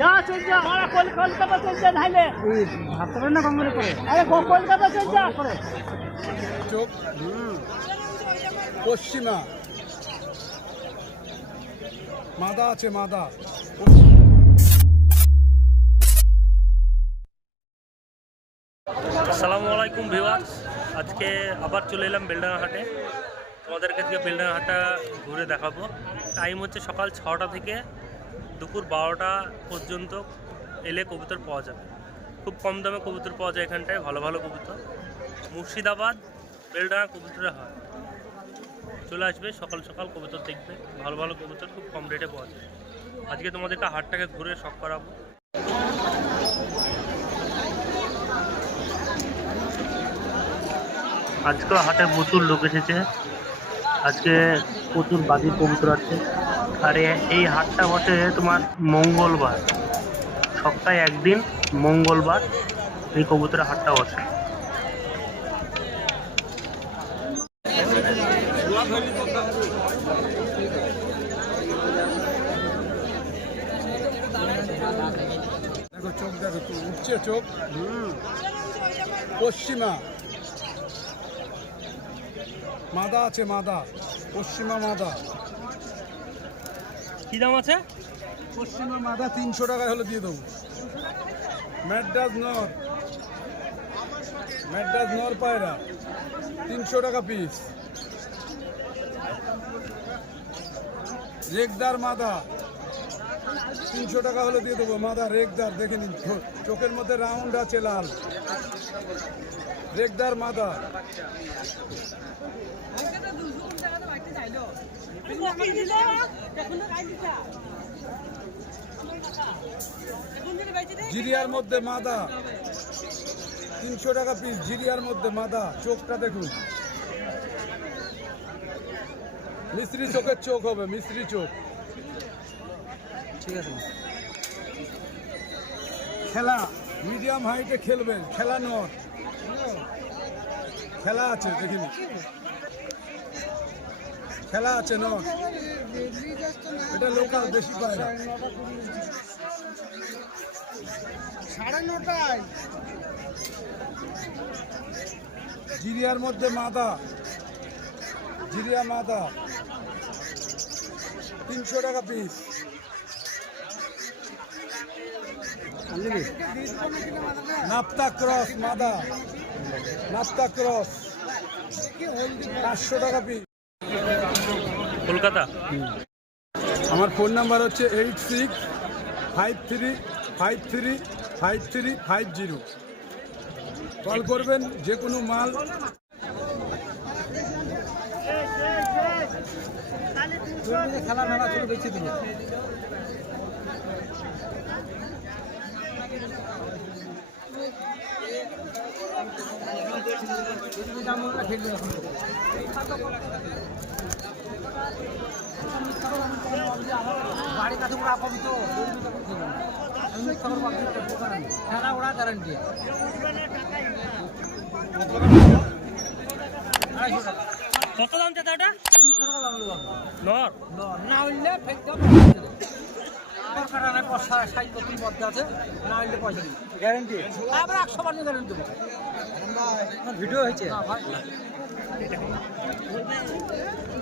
যা চল যা মারা কলকাতা চল যা নাইলে ভাতরে না করে আরে কলকাতা চল যা করে পশ্চিমা। মাদা আছে মাদা। আসসালামু আলাইকুম ভিউয়ার্স। আজকে আবার চলে এলাম বেলডাঙ্গা হাটে। তোমাদেরকে আজকে বেলডাঙ্গা হাটটা ঘুরে দেখাবো। টাইম হচ্ছে সকাল ছটা থেকে দুপুর বারোটা পর্যন্ত এলে কবুতর পাওয়া যাবে। খুব কম দামে কবুতর পাওয়া যায় এখানটায়, ভালো ভালো কবুতর। মুর্শিদাবাদ, বেলডাঙ্গা কবুতরে হয়। চলে আসবে, সকাল সকাল কবুতর দেখবে। ভালো ভালো কবুতর, খুব কম রেটে পাওয়া যায়। আজকে তোমাদেরকে হাটটাকে ঘুরে শখ করাবো। আজকে হাটে প্রচুর লোক এসেছে। আজকে প্রচুর বাজি কবুতর আছে। আর, এই হাটটা বসে তোমার মঙ্গলবার। সপ্তাহে একদিন মঙ্গলবার এই কবুতরের হাটটা বসে। চোখ, দেখো তো উঠছে চোখ। পশ্চিমা। মাদা আছে মাদা, পশ্চিমা মাদা। কি দাম আছে? পশ্চিমা মাদা তিনশো টাকায় হলে দিয়ে দেবো। ম্যাড্রাস নর। ম্যাড্রাস নর পায়রা। তিনশো টাকা পিস রেগদার মাদা। তিনশো টাকা হলে দিয়ে দেবো। মাদা রেগদার, দেখে নিন। চোখের মধ্যে রাউন্ড আছে লাল। রেগদার মাদা। জিরিয়ার মধ্যে মাদা। তিনশো টাকা পিস জিরিয়ার মধ্যে মাদা। চোখটা দেখুন। মিস্ত্রি চোখের চোখ হবে মিস্ত্রি চোখ। ঠিক আছে খেলা মিডিয়াম হাইটে খেলবেন। খেলা নট খেলা আছে, দেখিনি। খেলা আছে নট এটা লোকাল দেশি পায়রা। সাড়ে নটায়। জিরিয়ার মধ্যে মাদা। জিরিয়া মাদা। তিনশো টাকা পিস নাপ্তা ক্রস মাদা। নাপ্তা ক্রস। পাঁচশো টাকা পিস কলকাতা? আমার ফোন নাম্বার হচ্ছে eight six five three five three five three, five zero. Call করবেন যে কোনো মাল। খেলা মেলা দিল বাড়ির কাছে ওরা কম তো খেলা ওরা গ্যারান্টি আড়াইশো টাকা কত দাম চাচা ওটা তিনশো টাকা দাম নর। না হইলে ফেকতে পয়সা ষাট মধ্যে আছে না পয়সা নেই। গ্যারেন্টি আবার একশো বার গ্যারেন্টি দেবো। ভিডিও হয়েছে।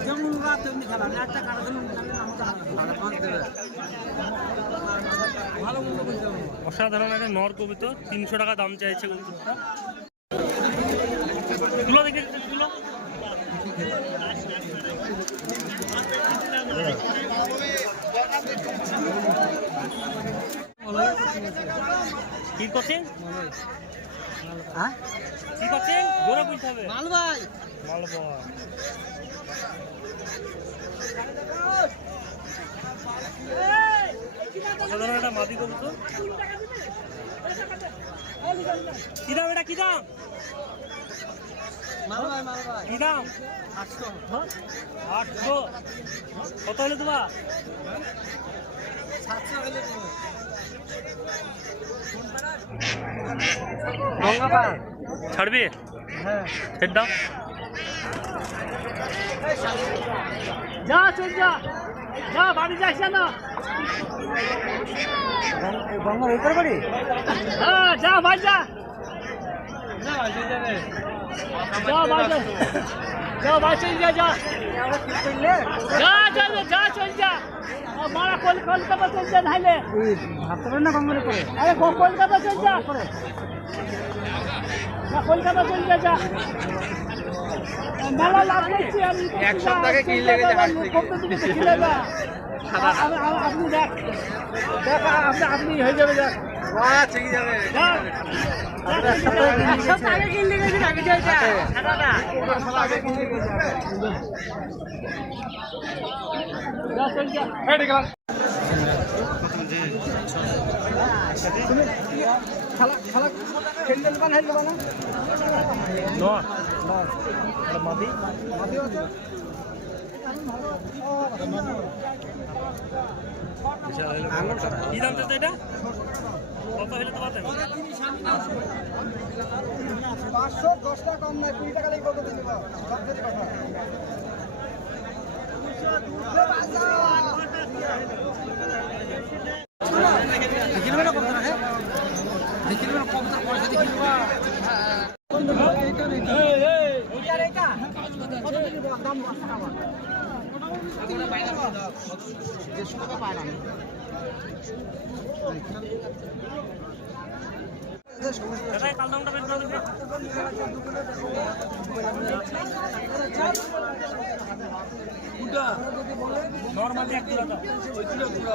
যেমন রাত তেমনি খেলা না একটা কাটা দিলে আমাকে দেবে। ভালো মন্দ বুঝতে অসাধারণ একটা নর কবিতর তিনশো টাকা দাম চাইছে কবিতরটা তুলো দেখে তুলো। কি করছেন? হ্যাঁ? কি করছেন? জোরে বুঝতে হবে। মাল ভাই। বল। অসাধারণ একটা মাদি কবুতর কি দাম এটা? কি দাম? মাল ভাই কি দাম? আটশো। কত হলে তোমার? সাতশো হলে দেবো ছাড়বি? হ্যাঁ। দাও। যা চল যা। যা বাড়ি যাস না গঙ্গা করি হ্যাঁ যা ভাই যা। যা ভাই যা। যা ভাই চল যা যা যা যা যা, চল যা। মারা কল কলকাতা চল যা নাইলে। ভাবতে পারেন না গঙ্গার করে আরে কলকাতা চল যা। কলকাতা চল যা যা। এক সপ্তাহে কি লেগে আপনি দেখ দেখ আপনি আপনি হয়ে যাবে দেখ এক সপ্তাহ আগে কিনলে গেছেন আগে যাই যা সাদাটা যা চল যা খেলা খেলা খেলতে বানাইলে বানা নয় মাদি মাদি কি দাম চাচ্ছে এটা? কত হলে তো পাতেন পাঁচশো দশ টাকা কম নাই কুড়ি টাকা লাগবে কত দিতে কথা। দেখিলবে না কত টাকা। দেখিলবে না কত পয়সা করে দেবে নর্মালি এক কিলো ওই কিলো পুরো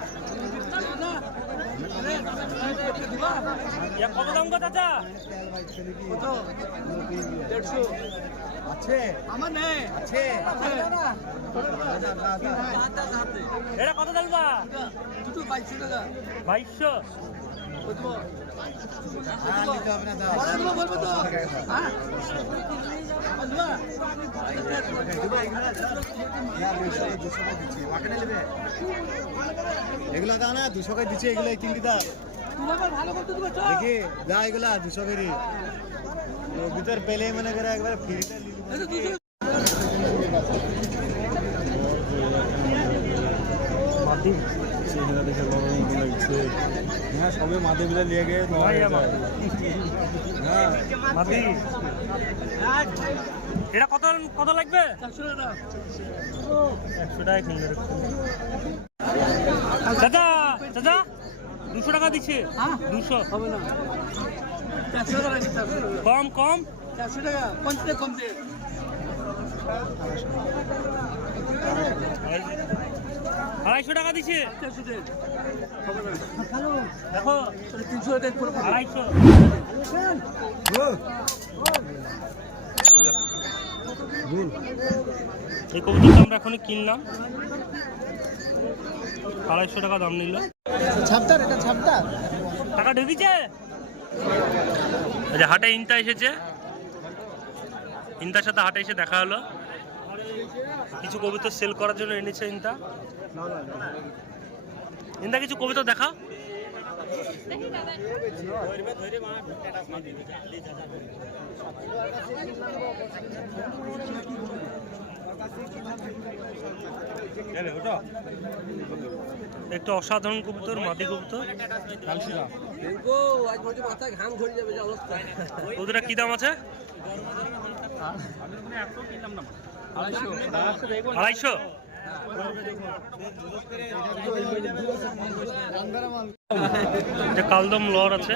কত দাম গো চাচা? আছে। আমার নেই আছে। এটা কত দালবা দুটো বাইশশো। টাকা বাইশশো বলব তো হ্যাঁ এগুলা দা না দুশো করে দিচ্ছে এগুলো কিনবি দা ভালো করতে দেবো দেখি দা এগুলা দুশো করে ভিতর পেলে মনে করে একবার ফ্রিতে হ্যাঁ সবে মাদে বিলা লিয়ে গে হ্যাঁ মাদি এটা কত কত লাগবে? চারশো টাকা একশো টাকা কিনলে দাদা দাদা দুশো টাকা দিচ্ছে? হ্যাঁ? দুশো। হবে না। কম কম? চারশো টাকা পঞ্চাশ কম দিয়ে আড়াইশো টাকা দিচ্ছে? দেখো। তিনশো আড়াইশো। এই কবুতরটা আমরা এখন কিনলাম। আড়াইশো টাকা দাম নিল। ছাপতার এটা ছাপতার টাকা ঢুকিছে? আচ্ছা হাটে ইনতা এসেছে। ইনতার সাথে হাটে এসে দেখা হলো। কিছু কবিতা সেল করার জন্য এনেছে ইনতা। ইনতা, কিছু কবিতা দেখা একটু অসাধারণ কবুতর মাটি কবুতর। কবুতরটা কি দাম আছে? আড়াইশো। কালদম লর আছে।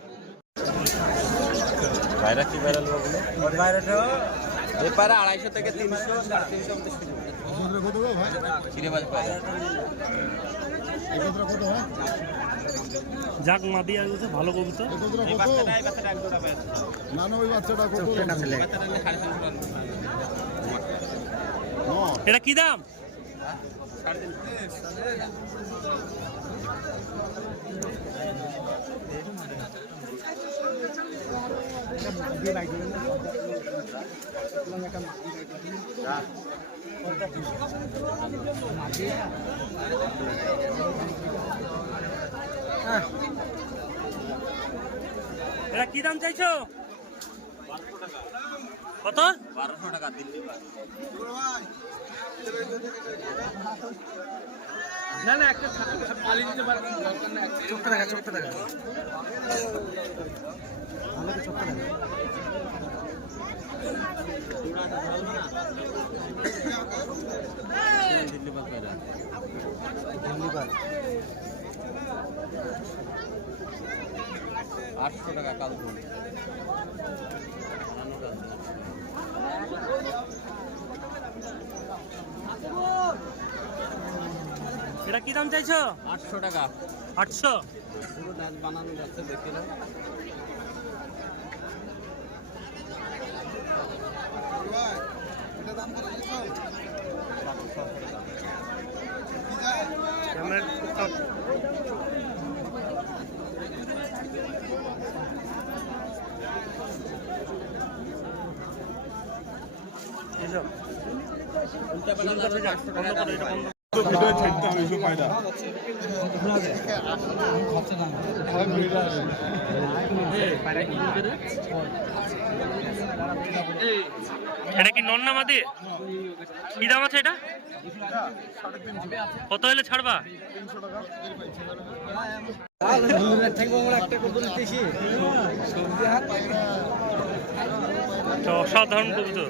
বাইরে কি ভাইরাল বলব ওর বাইরেটা এই পারে আড়াইশো থেকে তিনশো সাড়ে তিনশো যাক মাদি হচ্ছে ভালো টাকা এটা কি দাম? সাড়ে তিনশো। এটা কি দাম চাইছো? কত? বারোশো টাকা দিল্লি না না একটা পালি দিতে পারবেন চোখটা দেখা চোখটা দেখা। আমাকে চোখটা দেখা? দিল্লি পায় পায়রা ধন্যবাদ। আটশো টাকা কাল এটা কি দাম চাইছো? আটশো টাকা। আটশো? পুরো ডাল বানানো যাচ্ছে দেখে নাও। উল্টা পাল্টা যাবে আটশো এটা কি নন্না মাদি কি দাম আছে এটা? কত হলে ছাড়বা? অসাধারণ কবুতর।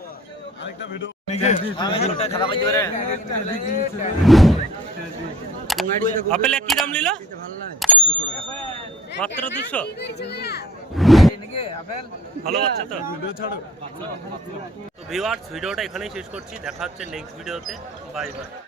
আপেল কি দাম নিল? মাত্র দুশো। ভালো তো। ভিডিও ছাড়ো তো ভিউয়ার্স ভিডিওটা এখানেই শেষ করছি। দেখা হচ্ছে নেক্সট ভিডিওতে বাই বাই